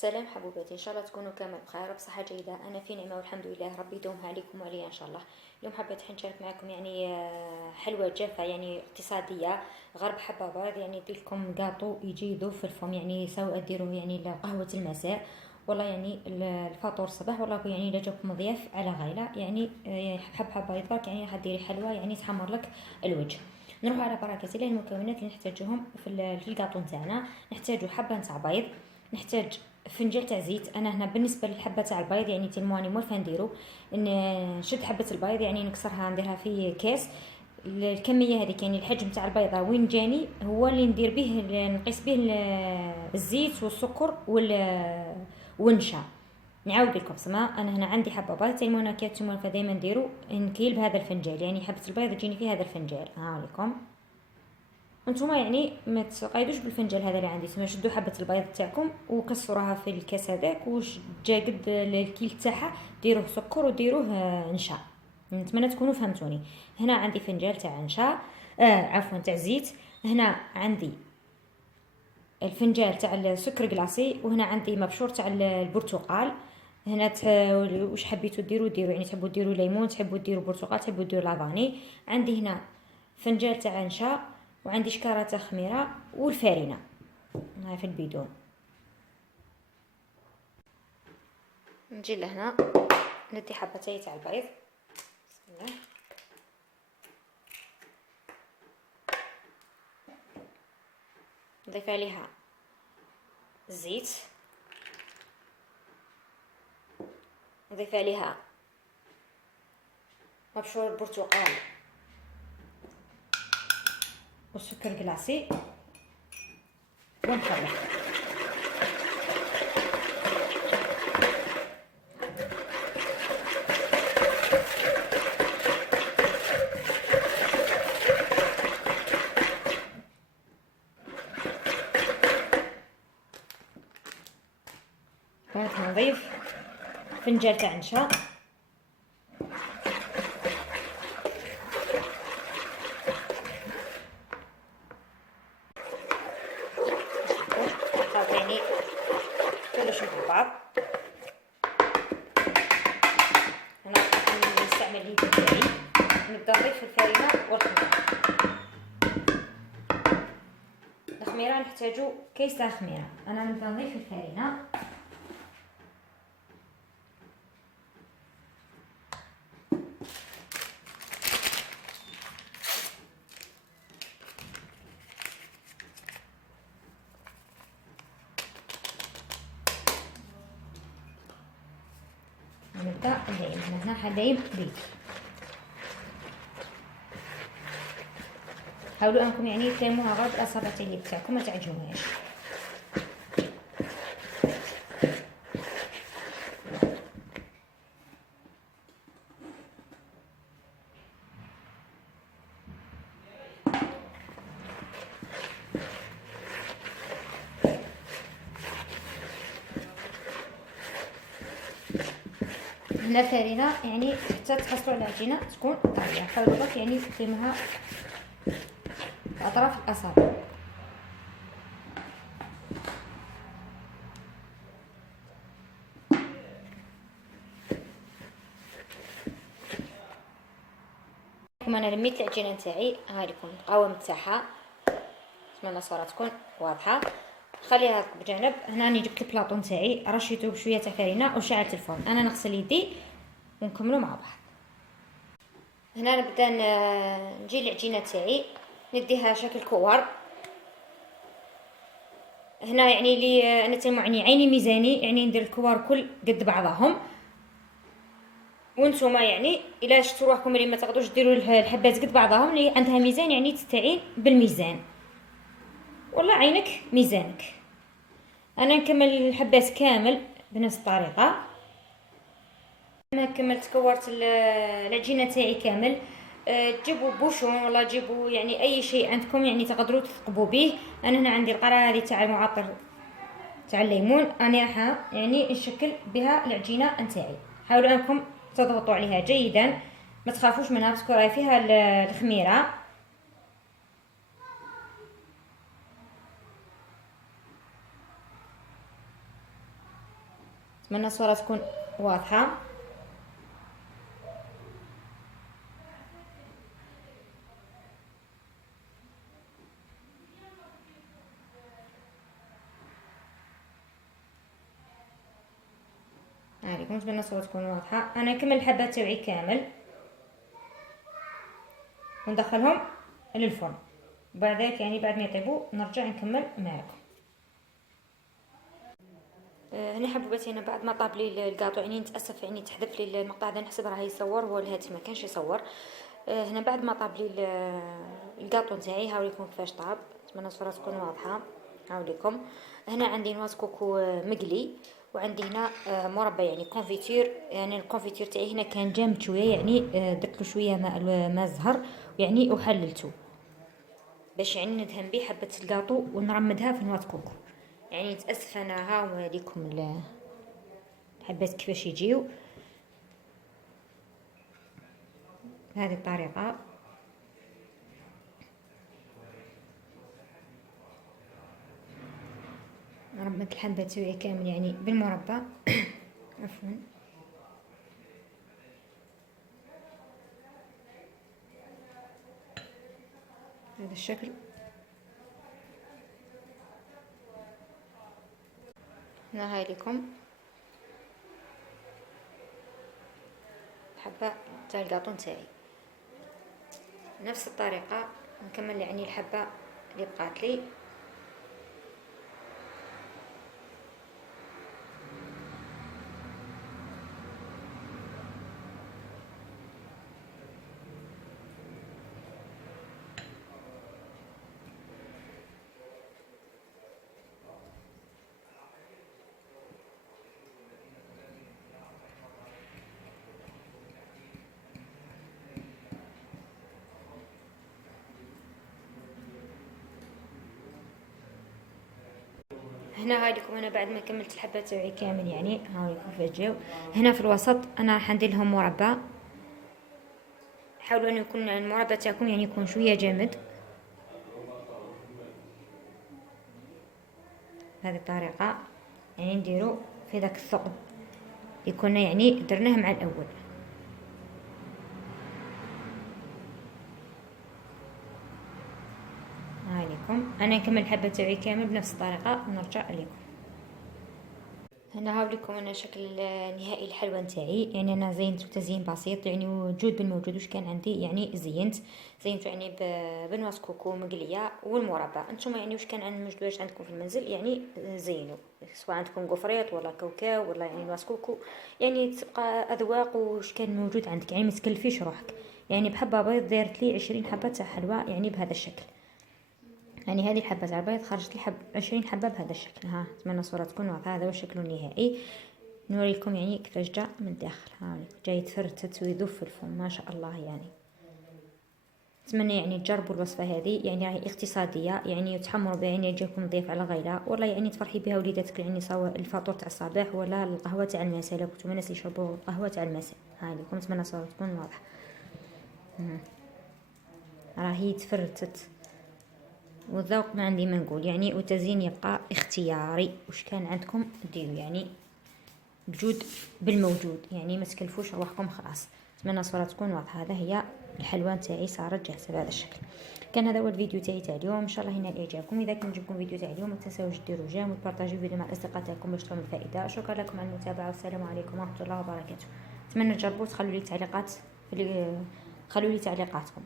سلام حبوباتي، ان شاء الله تكونوا كامل بخير وبصحه جيده. انا في نعمه والحمد لله، ربي يدومها عليكم وعليا ان شاء الله. اليوم حبيت نشارك معكم حلوه جافه اقتصاديه غرب حبابات. دير لكم كاطو يجي يذوب في الفم، سواء ديروه لقهوه المساء والله الفطور الصباح، والله الا جاكم ضياف على غايله حبه يضرك راح ديري حلوه تحمر لك الوجه. نروح على بركه الله. المكونات اللي نحتاجهم في الكاطو نتاعنا: نحتاجو حبه نتاع بيض، نحتاج فنجان تاع زيت. انا هنا بالنسبه للحبه تاع البيض تلمواني مول نديرو، نشد حبه البيض نكسرها نديرها في كاس. الكميه هذيك الحجم تاع البيضه وين جاني هو اللي ندير به، نقيس به الزيت والسكر والنشا. نعاود لكم سما، انا هنا عندي حبه بيض تلمونا كاتمون، فدائما نديرو نكيل بهذا الفنجال، حبه البيض تجيني في هذا الفنجال. ها لكم انتوما ما تقيدوش بالفنجال هذا اللي عندي، تما شدوا حبه البيض تاعكم وكسروها في الكاس هذاك، وش جا قد الكيل تاعها ديروه سكر وديروه نشا. نتمنى تكونوا فهمتوني. هنا عندي فنجال تاع نشا، عفوا تاع زيت. هنا عندي الفنجال تاع السكر كلاصي، وهنا عندي مبشور تاع البرتقال. هنا واش حبيتوا ديروا تحبوا ديروا ليمون، تحبوا ديروا برتقال، تحبوا ديروا لافاني. عندي هنا فنجال تاع نشا، وعندي شكاره تاع خميره والفارينه هاي في البيدون. نجي لهنا ندي حبتي تاع البيض، بسم الله. نضيف عليها الزيت، نضيف عليها مبشور البرتقال والسكر كلاصي ونخلط. بعد نضيف فنجان تاع نشا، كلش مع بعض. هنا نستعمل اليد تاعي، نبدا نضيف الفارينه والخميره. الخميره نحتاجو كيس تاع خميره. انا نبدا نضيف الفارينه، نبدا ندايم. هنا حدايم بيض. حاولوا انكم تلموها غير بالاصابع اليد تاعكم، ما تعجنوهاش. هنا الفارينه حتى تحصلوا على العجينه تكون طريه، حاولوا برك تلمها باطراف الاصابع. انا لميت العجينه نتاعي، ها لكم القوام تاعها، نتمنى الصوره تكون واضحه. خليها بجانب. هنا راني جبت البلاطو نتاعي، رشيته بشويه تاع فرينه وشعلت الفرن. انا نغسل يدي ونكملوا مع بعض. هنا نبدا نجي العجينه تاعي نديها شكل كور. هنا لي انا تلمعني عيني ميزاني، ندير الكور كل قد بعضهم. وانتوما الا شفتوا روحكم اللي ما تقدروش ديروا الحبات قد بعضهم، اللي عندها ميزان تستعين بالميزان، والله عينك ميزانك. انا نكمل الحبات كامل بنفس الطريقه. انا كملت كورت العجينه تاعي كامل. تجيبوا بوشون ولا تجيبوا اي شيء عندكم تقدروا تثقبوا به. انا هنا عندي القرعه هذه تاع المعطر تاع الليمون، انا راح نشكل بها العجينه نتاعي. حاولوا انكم تضغطوا عليها جيدا، ما تخافوش منها، باسكو راهي فيها الخميره. نتمنى الصورة تكون واضحة. هاذيك نتمنى الصورة تكون واضحة. انا نكمل الحبات تاوعي كامل وندخلهم للفرن، وبعد ذلك يعني بعد ما يطيبوا نرجع نكمل معكم. هنا حبوباتي، هنا بعد ما طاب لي الكاطو يعني نتاسف يعني تحذف لي المقطع هذا، نحسب راه يصور هو الهاتف ما كانش يصور. هنا بعد ما طاب لي الكاطو نتاعي، هاوليكم كيفاش طاب، نتمنى الصوره تكون واضحه. هاوليكم هنا عندي نواس كوكو مقلي، وعندي هنا مربى يعني كونفيتير. يعني الكونفيتير تاعي هنا كان جامد شويه، يعني درت له شويه ماء زهر يعني وحللته باش يعني ندهن بيه حبه الكاطو ونرمدها في نواس كوكو. يعني نتاسف انا ها ليكم الحبات كيفاش يجيو بهذه الطريقه. ربت الحبات تاوعي كامل يعني بالمربى عفوا. هذا الشكل. هنا هاي لكم الحبة تاع القاطون تاعي نفس الطريقة. نكمل يعني الحبة اللي بقات لي. هنا هاي لكم، انا بعد ما كملت الحبات تاعي كامل يعني هاي كيف جاو. هنا في الوسط انا راح ندير لهم مربى. حاولوا ان يكون المربى تاعكم يعني يكون شويه جامد بهذه الطريقه، يعني نديرو في ذاك الثقب يكون يعني درناه مع الاول. هاي لكم انا نكمل الحبه تاعي كامل بنفس الطريقه ونرجع لكم. هنا هاوليكم انا شكل نهائي الحلوى نتاعي. يعني انا زينته تزيين بسيط يعني وجود بالموجود واش كان عندي يعني زينته يعني بنواس كوكو مقليه والمربى. انتم يعني واش كان موجود واش عندكم في المنزل يعني زينوا، سواء عندكم قفريط ولا كاوكاو ولا يعني نواس كوكو، يعني تبقى اذواق واش كان موجود عندك، يعني ما تكلفيش روحك. يعني بحبه بيض دارت لي 20 حبه تاع حلوى يعني بهذا الشكل. يعني هذه الحبة تاع البيض خرجت لي 20 حبة بهذا الشكل. ها نتمنى الصورة تكون واضحة. هذا هو الشكل النهائي. نوريكم يعني كيفاش جاء من الداخل. ها جاي يتفرتت ويذوب في الفم ما شاء الله. يعني نتمنى يعني تجربوا الوصفة هذه، يعني راهي اقتصادية يعني تحمروا بها، يعني يجيكم ضيف على غيره ولا يعني تفرحي بها وليداتك، يعني سواء الفطور تاع الصباح ولا القهوة تاع المساء، لو كنتم الناس يشربوا القهوة تاع المساء. ها لكم نتمنى الصورة تكون واضحة. راهي تفرتت والذوق ما عندي ما نقول يعني، والتزيين يبقى اختياري واش كان عندكم ديروا يعني بجود بالموجود، يعني ما تكلفوش روحكم خلاص. نتمنى الصوره تكون واضحه. هذا هي الحلوى تاعي صارت جاهزه بهذا الشكل. كان هذا هو الفيديو تاعي تاع اليوم، ان شاء الله ينال اعجابكم. اذا كان عجبكم الفيديو تاع اليوم ما تنساوش ديروا جيم وتبارطاجيو الفيديو مع الاصدقاء تاعكم باش تكونوا الفائده. شكرا لكم على المتابعه والسلام عليكم ورحمه الله وبركاته. اتمنى تجربوا تخلوا لي تعليقات خلوا لي تعليقاتكم.